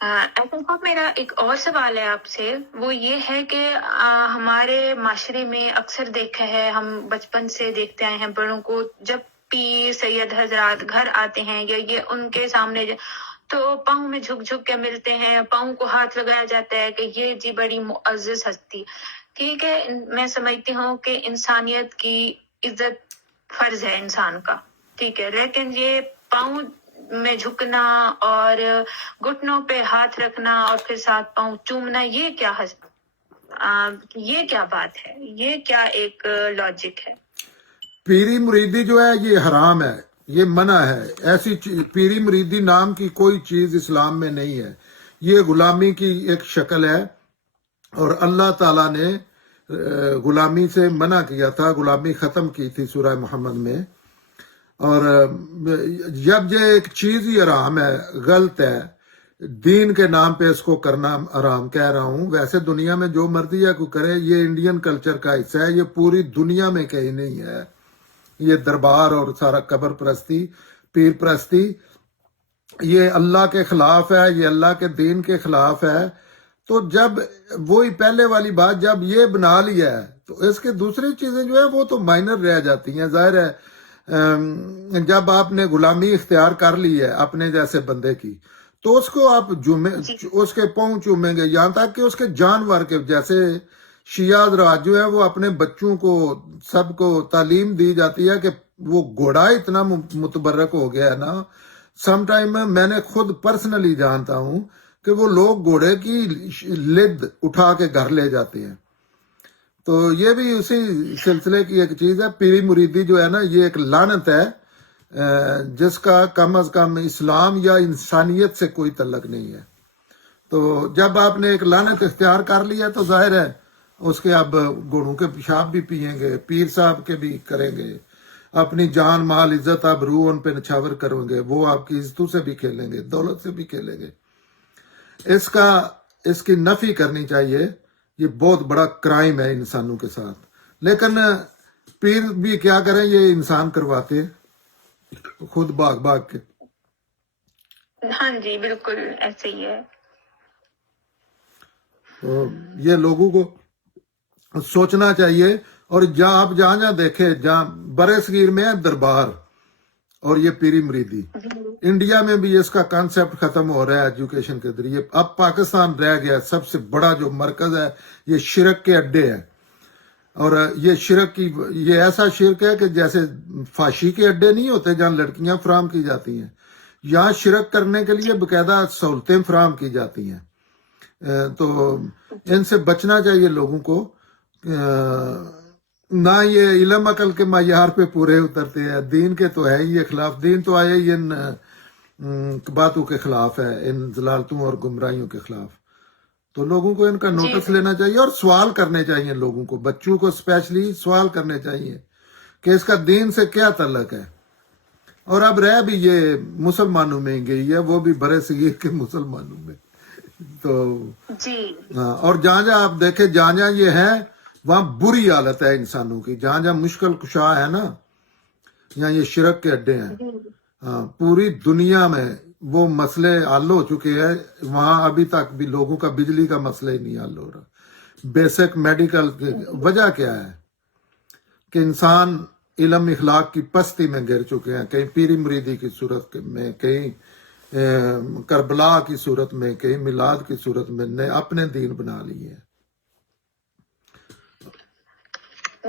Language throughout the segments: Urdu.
ایسا صاحب میرا ایک اور سوال ہے آپ سے، وہ یہ ہے کہ ہمارے معاشرے میں اکثر دیکھا ہے، ہم بچپن سے دیکھتے آئے ہیں بڑوں کو، جب پیر سید حضرات گھر آتے ہیں یا یہ ان کے سامنے تو پاؤں میں جھک جھک کے ملتے ہیں، پاؤں کو ہاتھ لگایا جاتا ہے کہ یہ جی بڑی معزز ہستی. ٹھیک ہے، میں سمجھتی ہوں کہ انسانیت کی عزت فرض ہے انسان کا، ٹھیک ہے، لیکن یہ پاؤں میں جھکنا اور گھٹنوں پہ ہاتھ رکھنا اور پھر ساتھ پاؤں چومنا، یہ کیا بات ہے، یہ کیا ایک لاجک ہے؟ پیری مریدی جو ہے یہ حرام ہے، یہ منع ہے. ایسی پیری مریدی نام کی کوئی چیز اسلام میں نہیں ہے. یہ غلامی کی ایک شکل ہے، اور اللہ تعالیٰ نے غلامی سے منع کیا تھا، غلامی ختم کی تھی سورہ محمد میں. اور جب یہ ایک چیز ہی حرام ہے، غلط ہے، دین کے نام پہ اس کو کرنا حرام کہہ رہا ہوں. ویسے دنیا میں جو مرضی ہے کوئی کرے، یہ انڈین کلچر کا حصہ ہے، یہ پوری دنیا میں کہیں نہیں ہے. یہ دربار اور سارا قبر پرستی، پیر پرستی، یہ اللہ کے خلاف ہے، یہ اللہ کے دین کے خلاف ہے. تو جب وہی پہلے والی بات، جب یہ بنا لیا ہے تو اس کے دوسری چیزیں جو ہے وہ تو مائنر رہ جاتی ہیں. ظاہر ہے جب آپ نے غلامی اختیار کر لی ہے اپنے جیسے بندے کی، تو اس کو آپ اس کے پاؤں چومیں گے، یہاں تک کہ اس کے جانور کے. جیسے شیعہ حضرات جو ہے وہ اپنے بچوں کو سب کو تعلیم دی جاتی ہے کہ وہ گھوڑا اتنا متبرک ہو گیا ہے نا. سم ٹائم میں نے خود پرسنلی جانتا ہوں کہ وہ لوگ گھوڑے کی لد اٹھا کے گھر لے جاتے ہیں. تو یہ بھی اسی سلسلے کی ایک چیز ہے. پیری مریدی جو ہے نا، یہ ایک لعنت ہے جس کا کم از کم اسلام یا انسانیت سے کوئی تعلق نہیں ہے. تو جب آپ نے ایک لعنت اختیار کر لیا تو ظاہر ہے اس کے اب گھوڑوں کے پیشاب بھی پئیں گے، پیر صاحب کے بھی کریں گے، اپنی جان مال عزت اب روح ان پہ نچھاور کریں گے، وہ آپ کی عزتوں سے بھی کھیلیں گے، دولت سے بھی کھیلیں گے. اس کی نفی کرنی چاہیے. یہ بہت بڑا کرائم ہے انسانوں کے ساتھ. لیکن پیر بھی کیا کریں، یہ انسان کرواتے خود بھاگ بھاگ کے. ہاں جی بالکل ایسے ہی ہے. تو یہ لوگوں کو سوچنا چاہیے. اور آپ جہاں دیکھیں، جہاں برے صغیر میں ہے دربار اور یہ پیری مریدی، انڈیا میں بھی اس کا کانسیپٹ ختم ہو رہا ہے ایجوکیشن کے ذریعے. اب پاکستان رہ گیا سب سے بڑا جو مرکز ہے، یہ شرک کے اڈے ہیں. اور یہ شرک کی، یہ ایسا شرک ہے کہ جیسے فحاشی کے اڈے نہیں ہوتے جہاں لڑکیاں فراہم کی جاتی ہیں، یہاں شرک کرنے کے لیے باقاعدہ سہولتیں فراہم کی جاتی ہیں. تو ان سے بچنا چاہیے لوگوں کو. نہ یہ علم عقل کے معیار پہ پورے اترتے ہیں، دین کے تو ہے ہی خلاف. دین تو آئے ہی ان باتوں کے خلاف ہے، ان ضلالتوں اور گمراہیوں کے خلاف. تو لوگوں کو ان کا نوٹس لینا چاہیے اور سوال کرنے چاہیے. لوگوں کو، بچوں کو اسپیشلی سوال کرنے چاہیے کہ اس کا دین سے کیا تعلق ہے. اور اب رہ بھی یہ مسلمانوں میں ہی گئی ہے، وہ بھی برے صغیر کے مسلمانوں میں. تو اور جہاں جہاں آپ دیکھیں، جہاں جہاں یہ ہے وہاں بری حالت ہے انسانوں کی. جہاں جہاں مشکل کشا ہے نا، یہاں یہ شرک کے اڈے ہیں. پوری دنیا میں وہ مسئلے حل ہو چکے ہیں، وہاں ابھی تک بھی لوگوں کا بجلی کا مسئلہ ہی نہیں حل ہو رہا. بیسک میڈیکل وجہ کیا ہے کہ انسان علم اخلاق کی پستی میں گر چکے ہیں، کہیں پیری مریدی کی صورت میں، کہیں کربلا کی صورت میں، کہیں میلاد کی صورت میں، نے اپنے دین بنا لیے.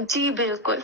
جی بالکل.